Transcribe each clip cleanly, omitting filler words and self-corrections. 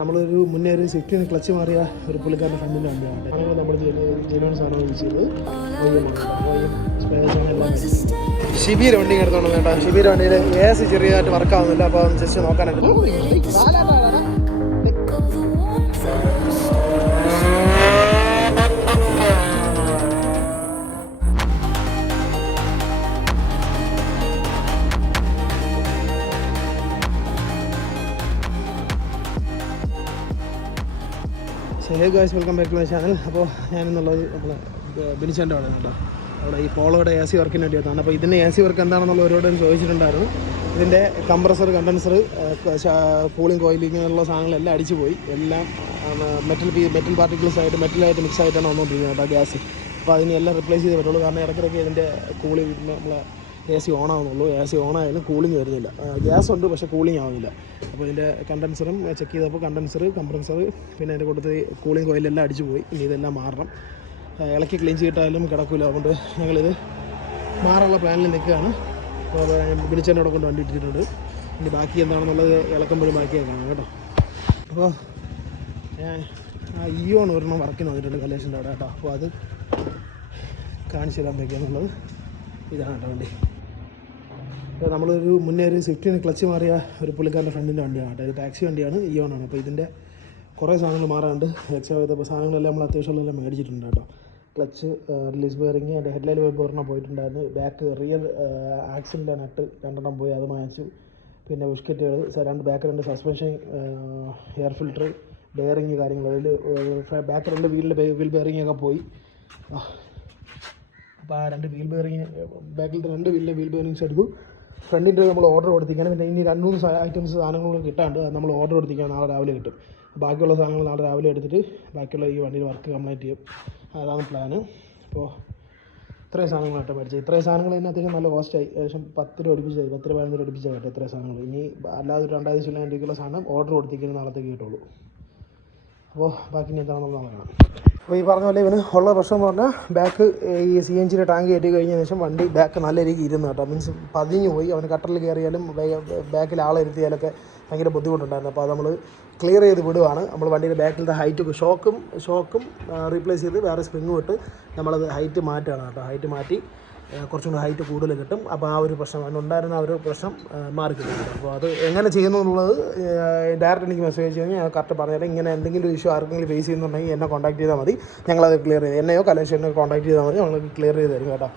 നമ്മളൊരു മുന്നേ ഒരു സ്വിഫ്റ്റിന് ക്ലച്ച് മാറിയ ഒരു പുള്ളിക്കാരുടെ ഫ്രണ്ടിൻ്റെ വണ്ടിയാണ്. സാധനങ്ങൾ നമ്മൾ ജെനുവൻ സാധനം യൂസ് ചെയ്തത് ഷിബിയുടെ വണ്ടി എടുത്തോണ്ട് കേട്ടോ. ഷിബിയുടെ വണ്ടിയിൽ AC ചെറിയതായിട്ട് വർക്കാവുന്നില്ല, അപ്പോൾ ജസ്റ്റ് നോക്കാനായിട്ട്. Hey guys, welcome back to my channel. അപ്പോൾ ഞാനെന്നുള്ളത് നമ്മളെ ബിനിച്ചേൻ്റെ അവിടെ കേട്ടോ. അവിടെ ഈ പോളോയുടെ AC വർക്കിന് വേണ്ടിയിട്ടാണ്. അപ്പോൾ ഇതിൻ്റെ AC വർക്ക് എന്താണെന്നുള്ള ഒരുപാട് ചോദിച്ചിട്ടുണ്ടായിരുന്നു. ഇതിൻ്റെ കംപ്രസർ, കണ്ടൻസർ, കൂളിംഗ് കോയിൽ ഇങ്ങനെയുള്ള സാധനങ്ങളെല്ലാം അടിച്ചു പോയി. എല്ലാം മെറ്റൽ പാർട്ടിക്കിൾസ് ആയിട്ട് മെറ്റലായിട്ട് മിക്സ് ആയിട്ടാണ് വന്നുകൊണ്ടിരിക്കുന്നത് കേട്ടോ ഗ്യാസ്. അപ്പോൾ അതിനെല്ലാം റിപ്ലേസ് ചെയ്ത് പറ്റുള്ളൂ. കാരണം ഇടയ്ക്കിടയ്ക്ക് ഇതിൻ്റെ കൂളിംഗ് നമ്മളെ AC ഓൺ ആവുന്നുള്ളൂ. AC ഓൺ ആയാലും കൂളിംഗ് വരുന്നില്ല. ഗ്യാസ് ഉണ്ട്, പക്ഷേ കൂളിംഗ് ആവുന്നില്ല. അപ്പോൾ ഇതിൻ്റെ കണ്ടൻസറും ചെക്ക് ചെയ്തപ്പോൾ കണ്ടൻസർ, കംപ്രസർ, പിന്നെ അതിൻ്റെ കൂട്ടത്തിൽ കൂളിംഗ് കോയിലെല്ലാം അടിച്ചു പോയി. ഇനി ഇതെല്ലാം മാറണം. ഇളക്കി ക്ലീൻ ചെയ്തിട്ടായാലും കിടക്കില്ല. അതുകൊണ്ട് ഞങ്ങളിത് മാറാനുള്ള പ്ലാനിൽ നിൽക്കുകയാണ്. അപ്പോൾ വിളിച്ചതിനോടെ കൊണ്ട് വണ്ടി ഇട്ടിട്ടുണ്ട്. ഇനി ബാക്കി എന്താണെന്നുള്ളത് ഇളക്കുമ്പോഴും ബാക്കിയൊക്കെ കാണാം കേട്ടോ. അപ്പോൾ ഇയോൺ ഒരെണ്ണം വർക്കിന് വന്നിട്ടുണ്ട് കലേഷൻ്റെ അവിടെ കേട്ടോ. അപ്പോൾ അത് കാണിച്ചു തരാൻ പറ്റുമെന്നുള്ളത് ഇതാണ് കേട്ടോ വണ്ടി. അപ്പോൾ നമ്മളൊരു മുന്നേ ഒരു സ്വിഫ്റ്റിന് ക്ലച്ച് മാറിയ ഒരു പുള്ളിക്കാരുടെ ഫ്രണ്ടിൻ്റെ വണ്ടിയാണ് കേട്ടോ. ഇത് ടാക്സി വണ്ടിയാണ്, ഇയോണാണ്. അപ്പോൾ ഇതിൻ്റെ കുറേ സാധനങ്ങൾ മാറാണ്ട് എക്സ്ട്രാ ചെയ്തപ്പോൾ സാധനങ്ങളെല്ലാം നമ്മൾ അത്യാവശ്യമുള്ളതെല്ലാം മേടിച്ചിട്ടുണ്ട് കേട്ടോ. ക്ലച്ച്, റിലീസ് ബെയറിങ്, അതിൻ്റെ ഹെഡ്ലൈറ്റ് പോയപ്പോൾ ഒരെണ്ണം പോയിട്ടുണ്ടായിരുന്നു. ബാക്ക് റിയർ ആക്സിലിൻ്റെ നട്ട് 2 പോയി, അത് മായച്ചു. പിന്നെ ബിസ്ക്കറ്റുകൾ, back 2 suspension, air filter, bearing കാര്യങ്ങൾ, അതിൽ ബാക്ക് 2 വീൽ ബെയറിങ്ങൊക്കെ പോയി. അപ്പോൾ ആ 2 വീൽ ബെയറിങ്, ബാക്കിലത്തെ 2 വീൽ ബെയറിങ്സ് എടുക്കും. ഫ്രണ്ടിൻ്റെ നമ്മൾ ഓർഡർ കൊടുത്തിരിക്കണം. പിന്നെ ഇനി 2-3 ഐറ്റംസ് സാധനങ്ങൾ കിട്ടാണ്ട് അത് നമ്മൾ ഓർഡർ കൊടുത്തിരിക്കണം. നാളെ രാവിലെ കിട്ടും. ബാക്കിയുള്ള സാധനങ്ങൾ നാളെ രാവിലെ എടുത്തിട്ട് ബാക്കിയുള്ള ഈ വണ്ടിയിൽ വർക്ക് കംപ്ലീറ്റ് ചെയ്യും. അതാണ് പ്ലാന്. അപ്പോൾ ഇത്രയും സാധനങ്ങളായിട്ട് മേടിച്ചത്. ഇത്രയും സാധനങ്ങൾ തന്നെ അത്യാവശ്യം നല്ല കോസ്റ്റായി. ഏകദേശം 10 രൂപ അടുപ്പിച്ചായി, 10-15 രൂപ അടുപ്പിച്ചായി കേട്ടോ ഇത്രയും സാധനങ്ങൾ. ഇനി അല്ലാതെ 2000 രൂപയ്ക്കുള്ള സാധനം ഓർഡർ കൊടുത്തിരിക്കുന്നത് നാളത്തേക്ക് കിട്ടുള്ളൂ. അപ്പോൾ ബാക്കി ഇനി എന്താണെന്നുള്ളത് കാണാം. അപ്പോൾ ഈ പറഞ്ഞ പോലെ ഇവന് ഉള്ള പ്രശ്നം എന്ന് പറഞ്ഞാൽ ബാക്ക് ഈ CNG ടാങ്ക് കയറ്റി കഴിഞ്ഞ ശേഷം വണ്ടി ബാക്ക് നല്ല രീതിക്ക് ഇരുന്ന് കേട്ടോ. മീൻസ് പതിഞ്ഞു പോയി. അവന് കട്ടറിൽ കയറിയാലും ബാക്കിൽ ആളെ ഇരുത്തിയാലൊക്കെ ഭയങ്കര ബുദ്ധിമുട്ടുണ്ടായിരുന്നു. അപ്പോൾ അത് നമ്മൾ ക്ലിയർ ചെയ്ത് വിടുവാണ്. നമ്മൾ വണ്ടിയുടെ ബാക്കിലത്തെ ഹൈറ്റ് ഷോക്കും റീപ്ലേസ് ചെയ്ത് വേറെ സ്പ്രിങ്ങും ഇട്ട് നമ്മളത് ഹൈറ്റ് മാറ്റുകയാണ് കേട്ടോ. ഹൈറ്റ് മാറ്റി കുറച്ചും കൂടി ഹൈറ്റ് കൂടുതൽ കിട്ടും. അപ്പോൾ ആ ഒരു പ്രശ്നം അതിനുണ്ടായിരുന്ന ആ ഒരു പ്രശ്നം മാറി കിട്ടും. അപ്പോൾ അത് എങ്ങനെ ചെയ്യുന്നു എന്നുള്ളത് ഡയറക്റ്റ് എനിക്ക് മെസ്സേജ് ചെയ്ത് ഞാൻ കറക്റ്റ് പറഞ്ഞുതരാം. ഇങ്ങനെ എന്തെങ്കിലും ഒരു ഇഷ്യൂ ആർക്കെങ്കിലും ഫേസ് ചെയ്യുന്നുണ്ടെങ്കിൽ എന്നെ കോൺടാക്ട് ചെയ്താൽ മതി. ഞങ്ങളത് ക്ലിയർ ചെയ്ത് എന്നെയോ കലേഷനെയോ കോൺടാക്ട് ചെയ്താൽ മതി. ഞങ്ങൾ ക്ലിയർ ചെയ്ത് തരും കേട്ടോ.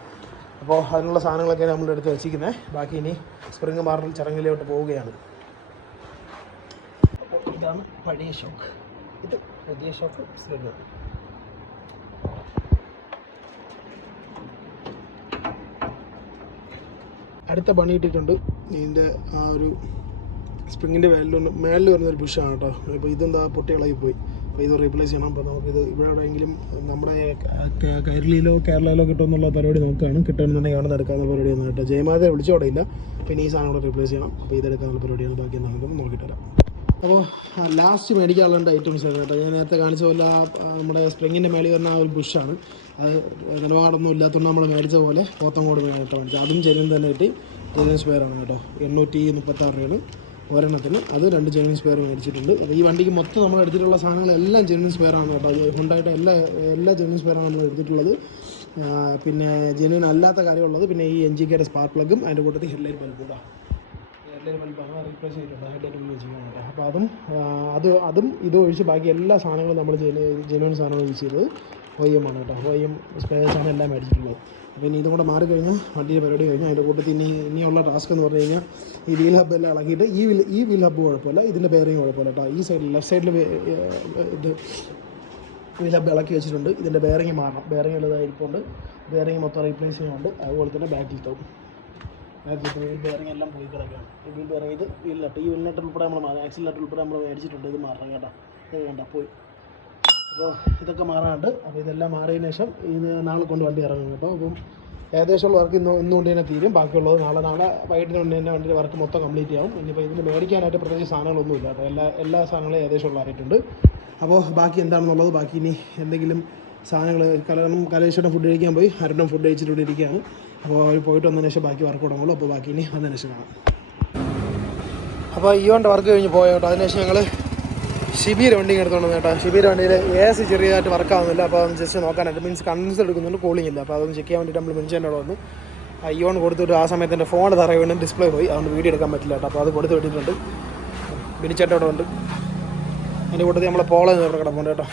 അപ്പോൾ അതിനുള്ള സാധനങ്ങളൊക്കെ നമ്മൾ എടുത്ത് വെച്ചിരിക്കുന്നത്. ബാക്കി ഇനി സ്പ്രിങ് മാറൽ ചടങ്ങിലോട്ട് പോവുകയാണ്. അപ്പോൾ ഇതാണ് പഴയ ഷോക്ക്, ഇത് പുതിയ ഷോക്ക് സ്പ്രിങ്. അടുത്ത പണി ഇട്ടിട്ടുണ്ട്. ഇതിൻ്റെ ആ ഒരു സ്പ്രിങ്ങിൻ്റെ മേളിൽ വരുന്നൊരു ബുഷാണ് കേട്ടോ. ഇപ്പോൾ ഇതെന്താ പൊട്ടികളായി പോയി. അപ്പോൾ ഇത് റീപ്ലേസ് ചെയ്യണം. അപ്പോൾ നമുക്കിത് ഇവിടെ എവിടെയെങ്കിലും നമ്മുടെ കേരളയിലോ കേരളയിലോ കിട്ടുമെന്നുള്ള പരിപാടി നോക്കുകയാണ്. കിട്ടുമെന്നുണ്ടെങ്കിൽ അവിടെ നിന്ന് എടുക്കാവുന്ന പരിപാടിയാണ് കേട്ടോ. ജയമാതെ വിളിച്ചോടെയില്ല. പിന്നെ ഈ സാധനം കൂടെ റീപ്ലേസ് ചെയ്യണം. അപ്പോൾ ഇതെടുക്കാനുള്ള പരിപാടിയാണ്. ബാക്കി എന്താണെന്ന് നോക്കിയിട്ട് വരാം. അപ്പോൾ ലാസ്റ്റ് മേടിക്കാനുള്ള 2 ഐറ്റംസ് ആണ് കേട്ടോ. ഞാൻ നേരത്തെ കാണിച്ച പോലെ നമ്മുടെ സ്പ്രിങ്ങിൻ്റെ മേളിൽ വരുന്ന ആ ഒരു ബുഷാണ്. അത് നിലപാടൊന്നും ഇല്ലാത്തതുകൊണ്ട് നമ്മൾ മേടിച്ച പോലെ പോത്തങ്കോട് കേട്ടോ മേടിച്ചത്. അതും ജെനുവിൻ തന്നെ കിട്ടി. ജെനുവിൻ സ്പെയറാണ് കേട്ടോ. 836 രൂപയാണ് ഒരെണ്ണത്തിന്. അത് 2 ജെനുവിൻ സ്പെയർ മേടിച്ചിട്ടുണ്ട്. അപ്പോൾ ഈ വണ്ടിക്ക് മൊത്തം നമ്മൾ എടുത്തിട്ടുള്ള സാധനങ്ങളെല്ലാം ജെനുവിൻ സ്പെയറാണ് കേട്ടോ. അത് ഹോണ്ടയുടെ എല്ലാ ജെനുവിൻ സ്പെയറാണ് നമ്മൾ എടുത്തിട്ടുള്ളത്. പിന്നെ ജെനുവിൻ അല്ലാത്ത കാര്യമുള്ളത് പിന്നെ ഈ NGKയുടെ സ്പാർക്ക് പ്ലഗും അതിൻ്റെ കൂട്ടത്തിൽ ഹെഡ്ലൈറ്റ് ബൾബും കൂടാ. ഹെഡ്ലൈറ്റ് ബൾബാണ് റീപ്ലേസ് ചെയ്തിട്ടുണ്ട്. ഹെഡ്ലൈറ്റ് ബൾബ് വെച്ചിരിക്കണം കേട്ടോ. അപ്പോൾ അതും ഇതും ഒഴിച്ച് ബാക്കി എല്ലാ സാധനങ്ങളും നമ്മൾ ജെനുവിൻ സാധനങ്ങൾ യൂസ് ചെയ്തത് OEM ആണ് കേട്ടോ. OEM സ്പെയർസാണ് എല്ലാം മേടിച്ചിട്ടുള്ളത്. അപ്പോൾ ഇനി ഇതും കൂടെ മാറിക്കഴിഞ്ഞാൽ വണ്ടിയുടെ പരിപാടി കഴിഞ്ഞാൽ അതിൻ്റെ കൂട്ടത്തിൽ ഇനിയുള്ള ടാസ്ക് എന്ന് പറഞ്ഞു കഴിഞ്ഞാൽ ഈ വീൽ ഹബ്ബ് എല്ലാം ഇളക്കിയിട്ട് ഈ വീൽ ഹബ്ബ് കുഴപ്പമില്ല, ഇതിൻ്റെ ബെയറിങ് കുഴപ്പമില്ല കേട്ടോ. ഈ സൈഡിൽ ലെഫ്റ്റ് സൈഡിൽ ഇത് വീൽ ഹബ്ബ് ഇളക്കി വെച്ചിട്ടുണ്ട്. ഇതിൻ്റെ ബെയറിങ് മാറണം. ബെയറിങ് ഉള്ളതായിരിക്കുന്നുണ്ട്. ബെയറിങ് മൊത്തം റീപ്ലേസ് ചെയ്യുന്നുണ്ട്. അതുപോലെ തന്നെ ബാക്കിലത്തെ വീൽ ബെയറിങ് എല്ലാം പോയി കിടക്കുകയാണ്. ഈ വീൽ ബെയറിങ് ഇത് വീലിനട്ട് ഈ വീലിനട്ട് ഉൾപ്പെടെ നമ്മൾ ആക്സിൽ നട്ട് ഉൾപ്പെടെ നമ്മൾ മേടിച്ചിട്ടുണ്ട്. ഇത് മാറണം കേട്ടോ. ഇത് വേണ്ട പോയി. അപ്പോൾ ഇതൊക്കെ മാറാണ്ട്. അപ്പോൾ ഇതെല്ലാം മാറിയതിന് ശേഷം ഇത് നാളെ കൊണ്ട് വണ്ടി ഇറങ്ങും കേട്ടോ. അപ്പം ഏകദേശമുള്ള വർക്ക് ഇന്നുകൊണ്ട് തന്നെ തീരും. ബാക്കിയുള്ളത് നാളെ വൈകിട്ടിന് കൊണ്ട് തന്നെ വണ്ടിയുടെ വർക്ക് മൊത്തം കംപ്ലീറ്റ് ആവും. ഇനിയിപ്പോൾ ഇതിന് മേടിക്കാനായിട്ട് പ്രത്യേകിച്ച് സാധനങ്ങളൊന്നുമില്ല കേട്ടോ. എല്ലാ സാധനങ്ങളും ഏകദേശമുള്ള ആയിട്ടുണ്ട്. അപ്പോൾ ബാക്കി എന്താണെന്നുള്ളത് ബാക്കി ഇനി എന്തെങ്കിലും സാധനങ്ങൾ കലേശ്വരം ഫുഡ് കഴിക്കാൻ പോയി. അരുണം ഫുഡ് കഴിച്ചിട്ട് ഇവിടെ ഇരിക്കുകയാണ്. അപ്പോൾ അവർ പോയിട്ട് വന്നതിന് ശേഷം ബാക്കി വർക്ക് തുടങ്ങുള്ളൂ. അപ്പോൾ ബാക്കി ഇനി വന്നതിന് ശേഷം കാണാം. അപ്പോൾ ഇയോൻ്റെ വർക്ക് കഴിഞ്ഞ് പോയോ കേട്ടോ. അതിനുശേഷം ഞങ്ങൾ ഷിബിയുടെ വണ്ടി എടുത്തോണ്ട് കേട്ടോ. ഷിബിയുടെ വണ്ടിയിൽ AC ചെറിയതായിട്ട് വർക്കാവുന്നില്ല. അപ്പോൾ അതൊന്ന് ജസ്റ്റ് നോക്കാനായിട്ട് മീൻസ് കണ്ടൻസർ എടുക്കുന്നുണ്ട്, കൂളിംഗ് ഇല്ല. അപ്പോൾ അതൊന്ന് ചെക്ക് ചെയ്യാൻ വേണ്ടിയിട്ട് നമ്മൾ മിനിച്ചേൻ്റെ അവിടെ വന്നു. ഐയോൺ കൊടുത്തിട്ട് ആ സമയത്ത് എൻ്റെ ഫോൺ തറ വീണ്ടും ഡിസ്പ്ലേ പോയി, അതുകൊണ്ട് വീഡിയോ എടുക്കാൻ പറ്റില്ല കേട്ടോ. അപ്പോൾ അത് കൊടുത്ത് വിട്ടിട്ടുണ്ട്. ബിനിച്ചേട്ടൻ അവിടെ ഉണ്ട്. അതിൻ്റെ കൂട്ടത്തിൽ നമ്മളെ പോള ഇവിടെ കിടപ്പുണ്ട് കേട്ടോ.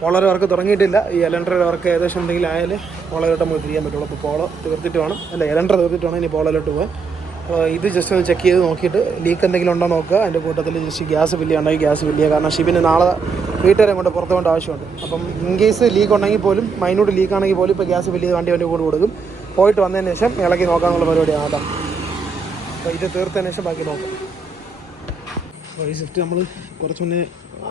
പോളയുടെ വർക്ക് തുടങ്ങിയിട്ടില്ല. ഈ എലൻഡറുടെ വർക്ക് ഏകദേശം എന്തെങ്കിലും ആയാൽ പോളയിലോട്ട് നമുക്ക് തിരിയാൻ പറ്റുള്ളൂ. അപ്പോൾ പോള തീർത്തിട്ട് വേണം, അല്ല എലൻഡർ തീർത്തിട്ട് വേണം ഇനി പോളയിലോട്ട് പോകാൻ. അപ്പോൾ ഇത് ജസ്റ്റ് ഒന്ന് ചെക്ക് ചെയ്ത് നോക്കിയിട്ട് ലീക്ക് എന്തെങ്കിലും ഉണ്ടോ നോക്കുക. അതിൻ്റെ കൂട്ടത്തിൽ ജസ്റ്റ് ഗ്യാസ് ഫില്ല് ചെയ്യണമെങ്കിൽ ഗ്യാസ് ഫില്ല് ചെയ്യുക. കാരണം ഷിബിന് നാളെ വീട്ടുകാരെ കൊണ്ട് പുറത്ത് കൊണ്ട് ആവശ്യമുണ്ട്. അപ്പം ഇൻ കേസ് ലീക്ക് ഉണ്ടെങ്കിൽ പോലും, മൈന്യൂട്ട് ലീക്ക് ആണെങ്കിൽ പോലും ഇപ്പോൾ ഗ്യാസ് ഫില്ല് ചെയ്ത് വണ്ടി കൂടെ കൊടുക്കും. പോയിട്ട് വന്നതിന് ശേഷം ഇളക്കി നോക്കാമെന്നുള്ള പരിപാടിയാണ് കേട്ടോ. അപ്പോൾ ഇത് തീർത്തതിന് ശേഷം ബാക്കി നോക്കാം. അപ്പോൾ ഈ സ്വിഫ്റ്റ് നമ്മൾ കുറച്ച് മുന്നേ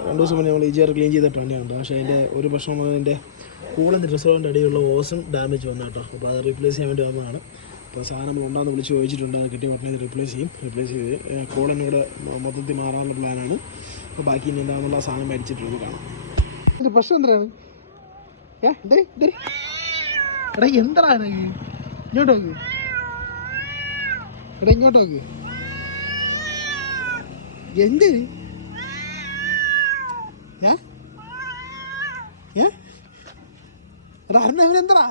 2 ദിവസം മുന്നേ നമ്മൾ EGR ക്ലീൻ ചെയ്തിട്ട് വണ്ടിയാണ്. പക്ഷേ അതിൻ്റെ ഒരു പ്രശ്നം അതിൻ്റെ കൂളൻ്റ് റിസർവിൻ്റെ അടിയിലുള്ള ഓസും ഡാമേജ് വന്നു കേട്ടോ. അപ്പോൾ അത് റീപ്ലേസ് ചെയ്യാൻ വേണ്ടി വന്നതാണ്. അപ്പോൾ സാധനം നമ്മൾ ഉണ്ടാകുന്ന വിളിച്ച് ചോദിച്ചിട്ടുണ്ട്. അത് കിട്ടിയ ഉടനെ റീപ്ലേസ് ചെയ്യും. റീപ്ലേസ് ചെയ്ത് കൂളൻ്റ് മൊത്തത്തിൽ മാറാനുള്ള പ്ലാനാണ്. അപ്പോൾ ബാക്കി ഇനി എന്താണെന്നുള്ള സാധനം മേടിച്ചിട്ടുള്ളത് കാണാം. ഇത് പ്രശ്നം എന്തിനാണ്? എടാ എന്താണ് ഇങ്ങോട്ട് നോക്ക്, എടാ ഇങ്ങോട്ട് നോക്ക്. എന്ത് അവനെന്താ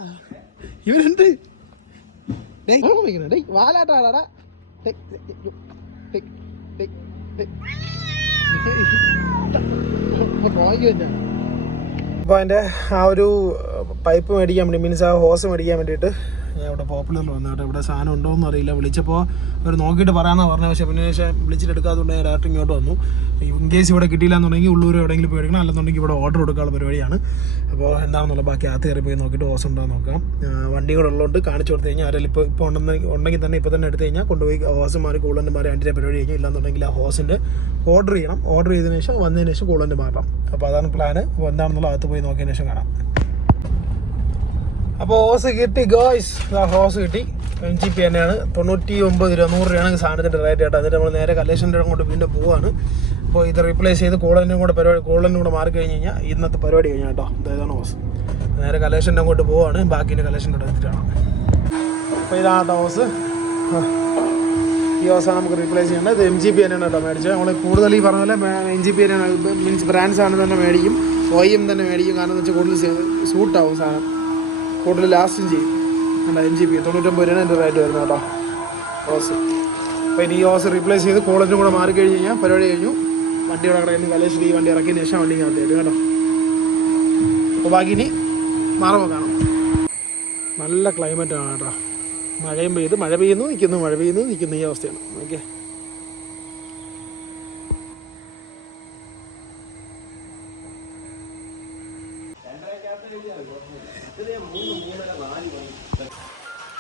ഇവനെന്ത് വാലാട്ടാടാ. അപ്പോൾ അതിൻ്റെ ആ ഒരു പൈപ്പ് മേടിക്കാൻ വേണ്ടി, മീൻസ് ആ ഹോസ് മേടിക്കാൻ വേണ്ടിയിട്ട് ഞാൻ ഇവിടെ പോപ്പുലറിൽ വന്നു കേട്ടോ. ഇവിടെ സാധനം ഉണ്ടോയെന്ന് അറിയില്ല. വിളിച്ചപ്പോൾ അവർ നോക്കിയിട്ട് പറയാമെന്നാണ് പറഞ്ഞത്. പക്ഷേ പിന്നെ വിളിച്ചിട്ട് എടുക്കാത്തതുകൊണ്ട് ഞാൻ ഡയറക്റ്റ് ഇങ്ങോട്ട് വന്നു. ഇൻ കേസ് ഇവിടെ കിട്ടിയില്ല എന്നുണ്ടെങ്കിൽ ഉള്ളൂർ എവിടെയെങ്കിലും പോയി എടുക്കണം, അല്ലെന്നുണ്ടെങ്കിൽ ഇവിടെ ഓർഡർ കൊടുക്കാനുള്ള പരിപാടിയാണ്. അപ്പോൾ എന്താണെന്നുള്ള ബാക്കി അകത്ത് കയറി പോയി നോക്കിയിട്ട് ഹോസ് ഉണ്ടോ നോക്കാം. വണ്ടി കൂടെ ഉള്ളതുകൊണ്ട് കാണിച്ചു കൊടുത്തു കഴിഞ്ഞാൽ ആരെങ്കിലും ഇപ്പോൾ ഉണ്ടെങ്കിൽ തന്നെ ഇപ്പോൾ തന്നെ എടുത്തു കഴിഞ്ഞാൽ കൊണ്ടുപോയി ഹോസുമാർ കൂളൻ്റ് വണ്ടിയുടെ പരിപാടി കഴിഞ്ഞു. ഇല്ലാന്നുണ്ടെങ്കിൽ ആ ഹോസിൻ്റെ ഓർഡർ ചെയ്യണം. ഓർഡർ ചെയ്തതിന് ശേഷം വന്നതിന് ശേഷം കൂളൻ്റ് മാറണം. അപ്പോൾ അതാണ് പ്ലാന്. അപ്പോൾ എന്താണെന്നുള്ള അകത്ത് പോയി നോക്കിയതിന് ശേഷം കാണാം. അപ്പോൾ ഹോസ് കിട്ടി ഗോയ്സ്. ആ ഹോസ് കിട്ടി. MGP തന്നെയാണ്. 99 രൂപ 100 രൂപയാണ് സാധനത്തിൻ്റെ റേറ്റ് കേട്ടോ. എന്നിട്ട് നമ്മൾ നേരെ കലേഷൻ്റെ അങ്ങോട്ട് വീണ്ടും പോവാണ്. അപ്പോൾ ഇത് റീപ്ലേസ് ചെയ്ത് കൂളൻ്റും കൂടെ മാറി കഴിഞ്ഞ് കഴിഞ്ഞാൽ ഇന്നത്തെ പരിപാടി കഴിഞ്ഞാൽ കേട്ടോ. ഇതാണ് ഹോസ്. നേരെ കലേഷൻ്റെ അങ്ങോട്ട് പോവാണ്. ബാക്കിൻ്റെ കലേഷൻ്റെ അവിടെ എത്തിയിട്ടാണ്. അപ്പോൾ ഇതാണ് കേട്ടോ ഹോസ്. ഈ ഹോസാണ് നമുക്ക് റീപ്ലേസ് ചെയ്യേണ്ടത്. ഇത് MGP തന്നെയാണ് കേട്ടോ മേടിച്ചത്. നമ്മൾ കൂടുതൽ ഈ പറഞ്ഞ പോലെ MGP തന്നെയാണ്, മീൻസ് ബ്രാൻഡ്സ് ആണ് തന്നെ മേടിക്കും. OEM തന്നെ മേടിക്കും. കാരണം എന്ന് വെച്ചാൽ കൂടുതൽ സൂട്ടാവും സാധനം, കൂടുതൽ ലാസ്റ്റും ചെയ്യും. MGP 99 രൂപയാണ് എൻ്റെ റേറ്റ് വരുന്നത് കേട്ടോ ഹോസ്. അപ്പോൾ ഇനി ഈ ഹോസ് റീപ്ലേസ് ചെയ്ത് കൂളൻ്റും കൂടെ മാറി കഴിഞ്ഞ് കഴിഞ്ഞാൽ പരിപാടി കഴിഞ്ഞു. വണ്ടി ഇവിടെ കിടക്കുന്ന കലേശ്വരി ഈ വണ്ടി ഇറക്കിയതിന് ശേഷം വണ്ടി ഇങ്ങോട്ട് തരും കേട്ടോ. അപ്പോൾ ബാക്കി ഇനി മാറുമ്പോൾ കാണാം. നല്ല ക്ലൈമറ്റാണ് കേട്ടോ. മഴയും പെയ്ത്, മഴ പെയ്യുന്നു നിൽക്കുന്നു, മഴ പെയ്യുന്നു നിൽക്കുന്നു, ഈ അവസ്ഥയാണ്. ഓക്കെ,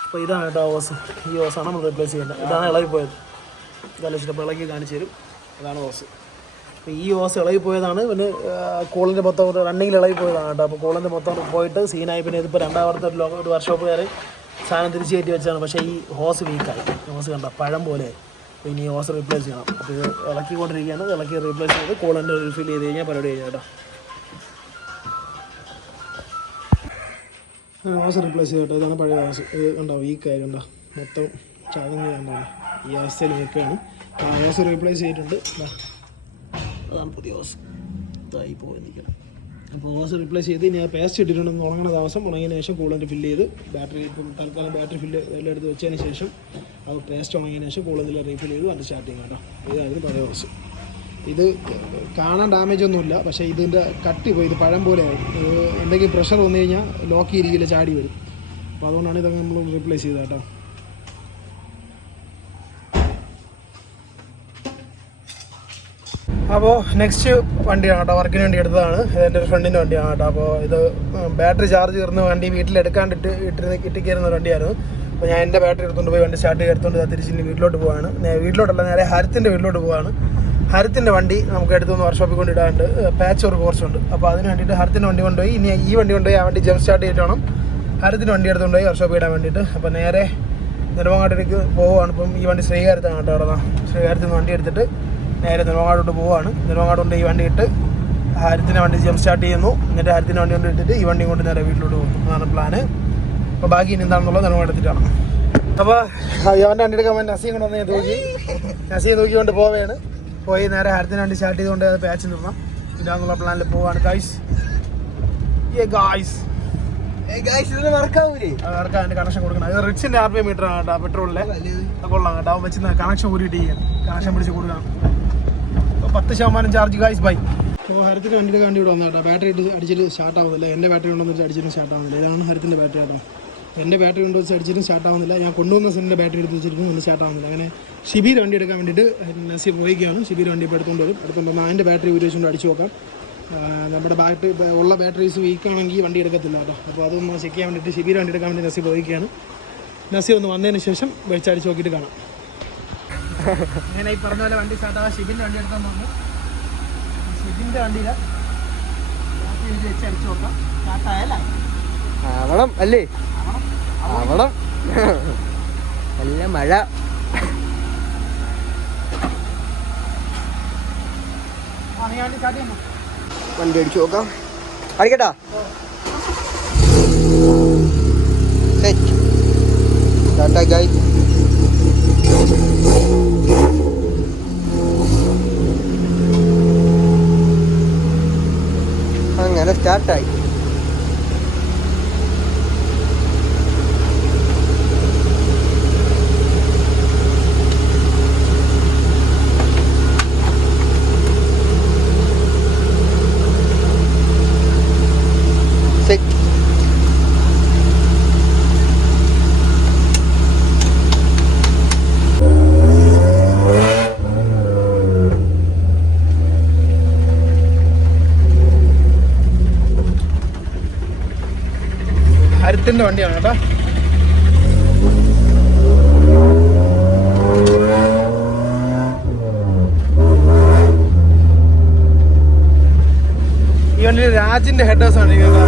അപ്പോൾ ഇതാണ് കേട്ടോ ഹോസ്. ഈ ഹോസാണ് നമ്മൾ റീപ്ലേസ് ചെയ്യേണ്ടത്. ഇതാണ് ഇളകിപ്പോയത്. ഇതല്ല അപ്പോൾ ഇളകി കാണിച്ചു തരും. അതാണ് ഹോസ്. അപ്പോൾ ഈ ഹോസ് ഇളകിപ്പോയതാണ്. പിന്നെ കൂളിൻ്റെ മൊത്തം റണ്ണിങ്ങിൽ ഇളകിപ്പോയതാണ് കേട്ടോ. അപ്പോൾ കൂളിൻ്റെ മൊത്തം പോയിട്ട് സീനായി. പിന്നെ ഇതിപ്പോൾ രണ്ടാമത്തെ ഒരു വർക്ക്ഷോപ്പുകാർ സാധനം തിരിച്ച് കയറ്റി വെച്ചാണ്. പക്ഷേ ഈ ഹോസ് വീക്കായി. ഹോസ് കണ്ട പഴം പോലെ. അപ്പോൾ ഇനി ഹോസ് റീപ്ലേസ് ചെയ്യണം. അപ്പോൾ ഇത് ഇളക്കിക്കൊണ്ടിരിക്കുകയാണ്. ഇളക്കി റീപ്ലേസ് ചെയ്ത് കൂളിൻ്റെ റിഫിൽ ചെയ്ത് കഴിഞ്ഞാൽ പരിപാടി കഴിഞ്ഞാൽ കേട്ടോ. ഹോസ് റീപ്ലേസ് ചെയ്തിട്ട് ഇതാണ് പഴയ ഹോസ്. ഇത് കണ്ടോ വീക്കായി, കണ്ടോ മൊത്തം ചതഞ്ഞ് കണ്ടോ ഈ അവസ്ഥയിൽ നിൽക്കുകയാണ്. ഹോസ് റീപ്ലേസ് ചെയ്തിട്ടുണ്ട്. അതാണ് പുതിയ ഹോസ്. ഇതായി പോയി നിൽക്കണം. അപ്പോൾ ഹോസ് റീപ്ലേസ് ചെയ്ത് ഇനി പേസ്റ്റ് ഇട്ടിട്ടുണ്ടെന്ന് ഉണങ്ങുന്ന ദിവസം ഉണങ്ങിയതിന് ശേഷം കൂളൻ്റ് ഫില്ല് ചെയ്ത് ബാറ്ററി ഇപ്പം തൽക്കാലം ബാറ്ററി ഫില്ല് എല്ലാം എടുത്ത് വെച്ചതിന് ശേഷം അത് പേസ്റ്റ് ഉണങ്ങിയതിന് ശേഷം കൂളൻ്റിൽ റീഫിൽ ചെയ്ത് വണ്ടി സ്റ്റാർട്ട് ചെയ്യും കേട്ടോ. ഇതായിരുന്നു പഴയ ഹോസ്. ഇത് കാണാൻ ഡാമേജ് ഒന്നുമില്ല, പക്ഷേ ഇതിൻ്റെ കട്ടി പോയി. ഇത് പഴം പോലെ ആയി. എന്തെങ്കിലും പ്രഷർ വന്നു കഴിഞ്ഞാൽ ലോക്ക് ചെയ്തിരിക്കില്ല, ചാടി വരും. അപ്പോൾ അതുകൊണ്ടാണ് ഇതൊക്കെ നമ്മൾ റീപ്ലേസ് ചെയ്തത് കേട്ടോ. അപ്പോൾ നെക്സ്റ്റ് വണ്ടിയാണ് കേട്ടോ. വർക്കിന് വേണ്ടി എടുത്തതാണ്. എൻ്റെ ഒരു ഫ്രണ്ടിൻ്റെ വണ്ടിയാണ് കേട്ടോ. അപ്പോൾ ഇത് ബാറ്ററി ചാർജ് തീർന്ന വണ്ടി വീട്ടിലെടുക്കാണ്ടിട്ട് ഇട്ടിരിക്കുന്ന വണ്ടിയായിരുന്നു. അപ്പോൾ ഞാൻ എൻ്റെ ബാറ്ററി എടുത്തുകൊണ്ട് പോയി വണ്ടി സ്റ്റാർട്ട് ചെയ്തെടുത്തുകൊണ്ട് തിരിച്ച് വീട്ടിലോട്ട് പോവാണ്. വീട്ടിലോട്ടല്ല, നേരെ ഹരിത്തിൻ്റെ വീട്ടിലോട്ട് പോവാണ്. ഹരിത്തിൻ്റെ വണ്ടി നമുക്ക് എടുത്തുനിന്ന് വർക്ക്ഷോപ്പിൽ കൊണ്ട് ഇടാണ്ട് പാച്ച് ഒരു കോഴ്സുണ്ട്. അപ്പോൾ അതിന് വേണ്ടിയിട്ട് ഹരിത്തിൻ്റെ വണ്ടി കൊണ്ടുപോയി ഇനി ഈ വണ്ടി കൊണ്ടുപോയി ആ വണ്ടി ജംപ് സ്റ്റാർട്ട് ചെയ്തിട്ട് വേണം ഹരിത്തിൻ്റെ വണ്ടി എടുത്തുകൊണ്ടുപോയി വർക്ക്ഷോപ്പിൽ ഇടാൻ വേണ്ടിയിട്ട്. അപ്പോൾ നേരെ നെടുമങ്ങാട്ടിലേക്ക് പോവുകയാണ്. ഇപ്പം ഈ വണ്ടി ശ്രീകാര്യത്താണ് കേട്ടോ. അവിടെ ശ്രീകാര്യത്തിൽ നിന്ന് വണ്ടി എടുത്തിട്ട് നേരെ നെടുമങ്ങാടോട്ട് പോവുകയാണ്. നെടുമങ്ങാട് കൊണ്ട് ഈ വണ്ടി ഇട്ട് ഹരിത്തിൻ്റെ വണ്ടി ജംപ് സ്റ്റാർട്ട് ചെയ്യുന്നു. എന്നിട്ട് ഹരിത്തിൻ്റെ വണ്ടി കൊണ്ട് ഇട്ടിട്ട് ഈ വണ്ടി കൊണ്ട് നേരെ വീട്ടിലോട്ട് പോകുന്നു. അതാണ് പ്ലാന്. അപ്പോൾ ബാക്കി ഇനി എന്താണെന്നുള്ളത് നെടുമങ്ങാട് എടുത്തിട്ടാണ്. അപ്പോൾ അവൻ്റെ വണ്ടി എടുക്കാൻ വേണ്ടി നസീം കൊണ്ടുവന്ന് ഞാൻ തൂക്കി നോക്കിക്കൊണ്ട് പോവുകയാണ്. പോയി നേരെ ഹരത്തിന് വണ്ടി സ്റ്റാർട്ട് ചെയ്തുകൊണ്ട് അത് പാച്ച് നിർത്താം. ഇതാന്നുള്ള പ്ലാനിൽ പോവാണ് ഗൈസ്. വർക്കാൻ കണക്ഷൻ കൊടുക്കണം. ഇത് റിച്ചിന്റെ RPM മീറ്റർ ആണ് കേട്ടോ, പെട്രോളിലെ കൊള്ളാം കേട്ടോ. അവൻ വെച്ച് കണക്ഷൻ ഊരിയിട്ട് കണക്ഷൻ പിടിച്ച് കൊടുക്കണം. 10% ചാർജ് ഗൈസ് ബൈ. അപ്പോൾ ഹരത്തിൻ്റെ വണ്ടിയുടെ വണ്ടി ഇവിടെ വന്നു കേട്ടോ. ബാറ്ററി ഇട്ട് അടിച്ചിട്ട് സ്റ്റാർട്ട് ആവുന്നില്ല. എൻ്റെ ബാറ്ററി ഉണ്ടെന്ന് വെച്ചാൽ അടിച്ചിട്ടും സ്റ്റാർട്ട് ആവുന്നില്ല. ഇതാണ് ഹരത്തിൻ്റെ ബാറ്ററി കേട്ടോ. എൻ്റെ ബാറ്ററി കൊണ്ട് വെച്ച് അടിച്ചിട്ടും സ്റ്റാർട്ട് ആവുന്നില്ല. ഞാൻ കൊണ്ടുവന്ന സെൻ്റെ ബാറ്ററി എടുത്ത് വെച്ചിട്ടും ഒന്നും സ്റ്റാർട്ട് ആവുന്നില്ല. അങ്ങനെ ഷിബീർ വണ്ടി എടുക്കാൻ വേണ്ടിയിട്ട് നസീർ പോയിക്കുകയാണ്. ഷിബീർ വണ്ടി ഇപ്പോൾ എടുത്തുകൊണ്ട് വരും. എടുത്തുകൊണ്ട് വന്നാൽ അതിൻ്റെ ബാറ്ററി ഉപയോഗിച്ചുകൊണ്ട് അടിച്ചു നോക്കാം. നമ്മുടെ ബാറ്ററി ഉള്ള ബാറ്ററീസ് വീക്കാണെങ്കിൽ വണ്ടി എടുക്കത്തില്ല കേട്ടോ. അപ്പോൾ അതൊന്ന് ചെക്ക് ചെയ്യാൻ വേണ്ടിയിട്ട് ഷിബീർ വണ്ടി എടുക്കാൻ വേണ്ടി നസീർ പോയിക്കുകയാണ്. നസീർ ഒന്ന് വന്നതിന് ശേഷം വെച്ചടിച്ച് നോക്കിയിട്ട് കാണാം. അങ്ങനെ ഈ പറഞ്ഞ പോലെ വണ്ടി സ്റ്റാർട്ടാകാൻ ഷിബിൻ്റെ വണ്ടി എടുക്കാൻ പോകുന്നു. ഷിബിൻ്റെ വണ്ടിയിൽ വെച്ച് അടിച്ചു നോക്കാം. സ്റ്റാർട്ടായാലേ ആവണം അല്ലേ? ആവണം. നല്ല മഴ. വണ്ടി അടിച്ചു നോക്കാം. അടിക്കട്ടാ. അങ്ങനെ സ്റ്റാർട്ടായി. ഹരത്തിൻ്റെ വണ്ടിയാണ് കേട്ടോ. ഈ വണ്ടിയിൽ രാജിൻ്റെ ഹെഡേഴ്സ് ആണ് ഇരിക്കുന്നത്.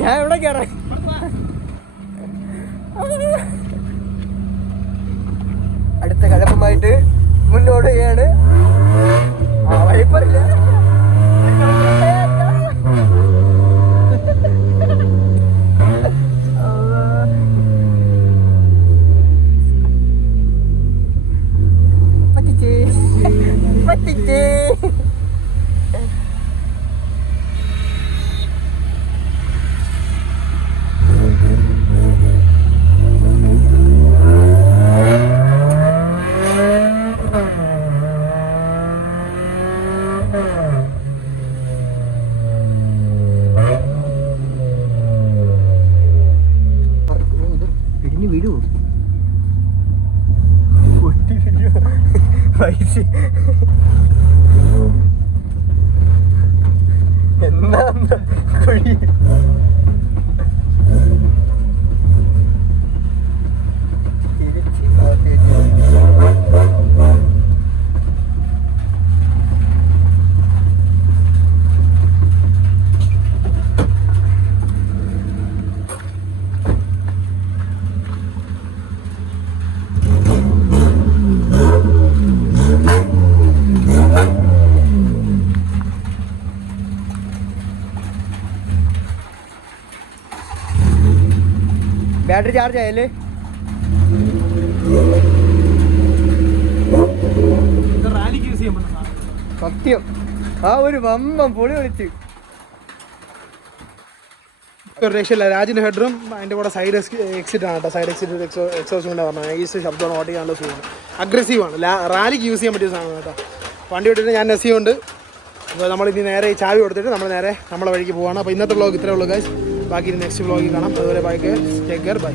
ഞാൻ എവിടെ കയറാം? അടുത്ത കലപ്പമായിട്ട് മുന്നോടുകയാണ്. വഴിപ്പറില്ല. പറ്റിച്ചേ പറ്റിച്ചേ. വീടൂ പൈസ എന്നാ കുഴി ബാറ്ററി ചാർജ് ആയല്ലേ? റാലിക്ക് യൂസ് ചെയ്യാൻ പറ്റുന്ന സത്യം. ആ ഒരു വമ്പം പൊളി വിളിച്ച് ഒരു രക്ഷയില്ല. രാജിൻ്റെ ഹെഡ്റും അതിൻ്റെ കൂടെ സൈഡ് എക്സിറ്റ് ആണ് കേട്ടോ. സൈഡ് എക്സിറ്റ് എക്സോസും കൂടെ പറഞ്ഞാൽ ഈസ് ശബ്ദമാണ്, ഓട്ട് ചെയ്യാനുള്ള സുഖമാണ്. അഗ്രസീവാണ്. റാലിക്ക് യൂസ് ചെയ്യാൻ പറ്റിയ സാധനം കേട്ടോ. വണ്ടി വിട്ടിട്ട് ഞാൻ നെസ്സിയുണ്ട്. അപ്പോൾ നമ്മളിനി നേരെ ചാവി കൊടുത്തിട്ട് നമ്മൾ നേരെ നമ്മളെ വഴിക്ക് പോവാണ്. അപ്പോൾ ഇന്നത്തെ വ്ളോഗ് ഇത്രയേ ഉള്ളൂ ഗൈസ്. ബാക്കി നെക്സ്റ്റ് വ്ളോഗിൽ കാണാം. അതുവരെ ബൈ, ടേക്ക് കെയർ, ബൈ.